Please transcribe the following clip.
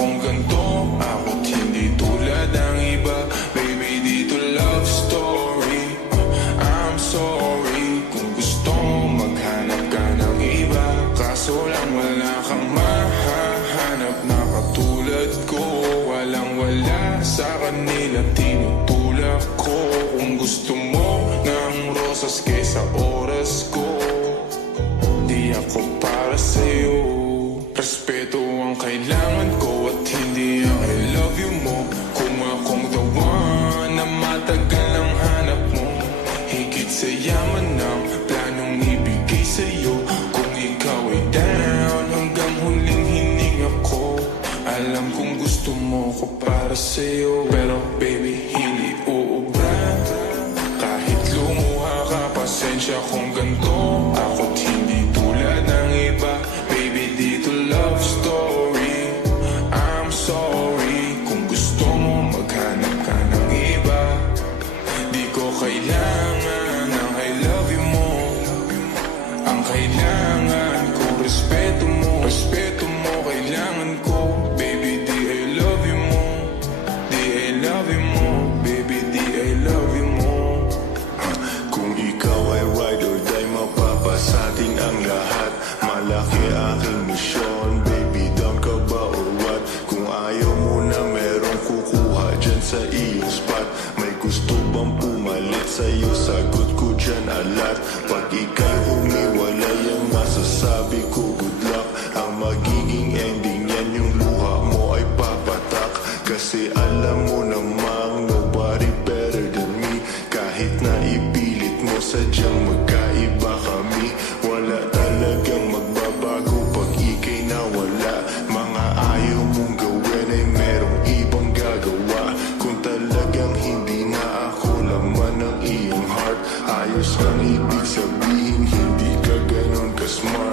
akong ganto, ako't hindi tulad ng iba. Baby, dito love story. I'm sorry kung gusto mo maghanap ka ng iba, kaso lang wala kang mahahanap na katulad ko. Walang wala sa kanila, tinutulak ko. Kung gusto mo ng rosas kesa oras ko, di ako para sa'yo. Respeto ang kailangan ko at hindi ang I love you mo. Kung akong the one na matagal ang hanap mo, higit sa yaman ng planong ibigay sa'yo. Kung ikaw ay down, hanggang huling hininga ko. Alam kong gusto mo ko para sa'yo, pero baby, hindi uubra. Kahit lumuha ka, pasensya kung ganito. Ako't hindi tulad ng iba. Baby, dito love story. I'm sorry kung gusto mo maghanap ka ng iba. Di ko kailangan ng I love you mo. Ang kailangan ko, respeto mo. Respeto mo, kailangan ko. Baby, di I love you mo. Di I love you mo. Baby, di I love you mo. Kung ikaw ay ride or die, mapapasating ang lahat. Malaki aking misyon, baby, down ka ba or what? Kung ayaw mo na merong kukuha dyan sa iyong spot. May gusto bang pumalit sa'yo? Sagot ko dyan alat. Pag ika'y humiwalay, ang masasabi ko good luck. Ang magiging ending yan, yung luha mo ay papatak. Kasi alam mo namang nobody better than me. Kahit na ipilit mo, sadyang magkaiba kami. Wala talagang magbabago pag ika'y nawala. Mga ayaw mong gawin ay merong ibang gagawa. Kung talagang hindi na ako laman ng iyong heart, ayos lang ibig sabihin, hindi ka ganon ka-smart.